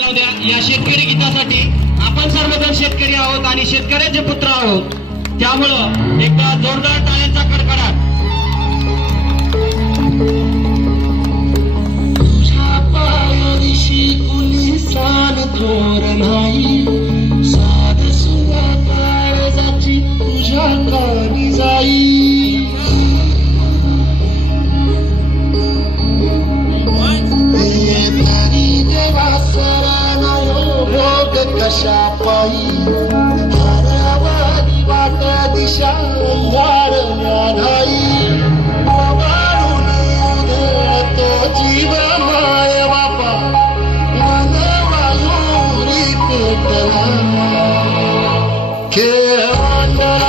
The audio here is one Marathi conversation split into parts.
जाऊ द्या. या शेतकरी गीतासाठी आपण सर्वजण शेतकरी आहोत आणि शेतकऱ्याचे पुत्र आहोत, त्यामुळं एकदा जोरदार टाळ्यांचा कडकडाट. तुझ्या पायाशी कुलिसान थोर नाही, साध सुरा काळजाची तुझ्या कानी जाई. कशा पायी हरवारी वाट दिशा अंधारल्या नाही. वाढून उधळतो जीव माय बापा, मन वायुरी पेटला. खेळ मांडला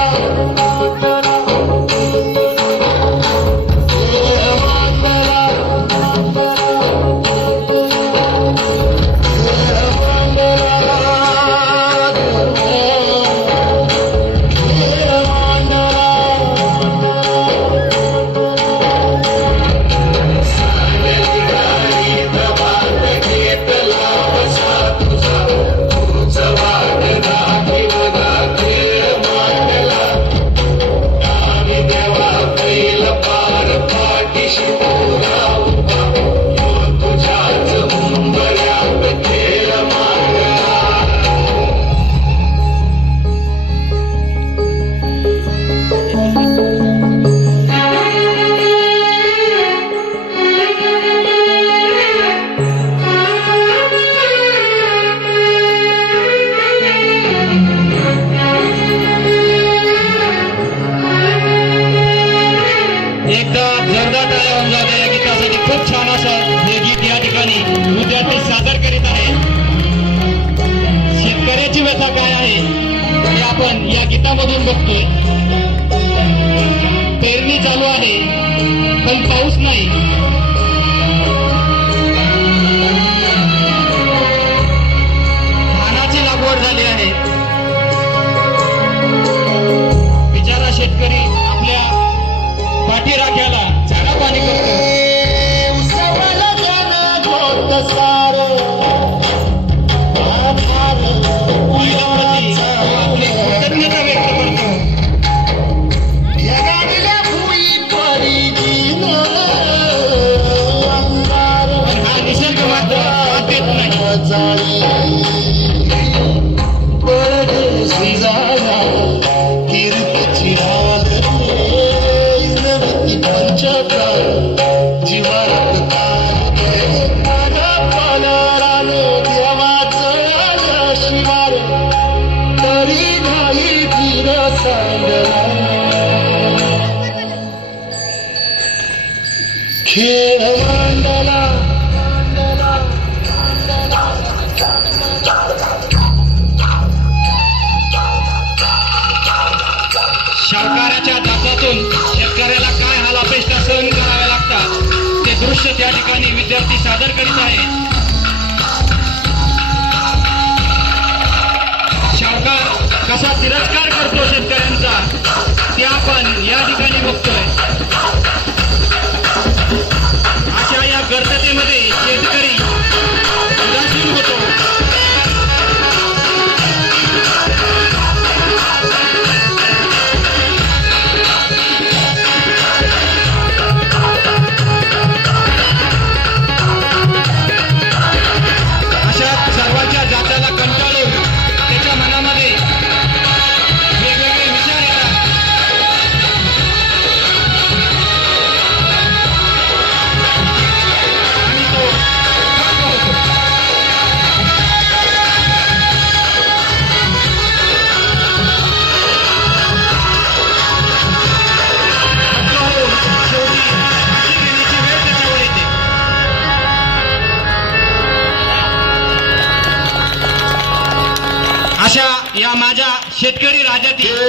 एकदा जोरदार टाळ्या होऊन जाऊ द्या. या गीतासाठी खूप छान असं हे गीत या ठिकाणी विद्यार्थी सादर करीत आहे. शेतकऱ्याची व्यथा काय आहे हे आपण या गीतामधून बघतोय. पेरणी चालू आहे पण पाऊस नाही. धानाची लागवड झाली आहे. बिचारा शेतकरी आपल्या पाठी राख्याला झाडा पाणी करतो. आपली कृतज्ञता व्यक्त करतो. हा निसर्ग मात्र साथ देत नाही. कीर्तीची जीवात पानाराने देवाचं शिवार तरी नाही धीर सांडला. खेळ मांडला शाकाहाराच्या दाबातून शेतकऱ्याला काय हाल अपेष्टा सहन कराव्या लागतात ते दृश्य त्या ठिकाणी विद्यार्थी सादर करीत आहे. शाकार कसा तिरस्कार करतो शेतकऱ्यांचा ते आपण या ठिकाणी बघतोय. अशा या गर्ततेमध्ये शेतकरी उदासीन होतो. सर्वांच्या जात्याला कंटाळून त्याच्या मनामध्ये वेगवेगळे विचार येतात. आणि तो ठाक होतो. शेवटी फाशी घेण्याची वेळ त्याच्यावर येते. अशा या माझ्या शेतकरी राजातील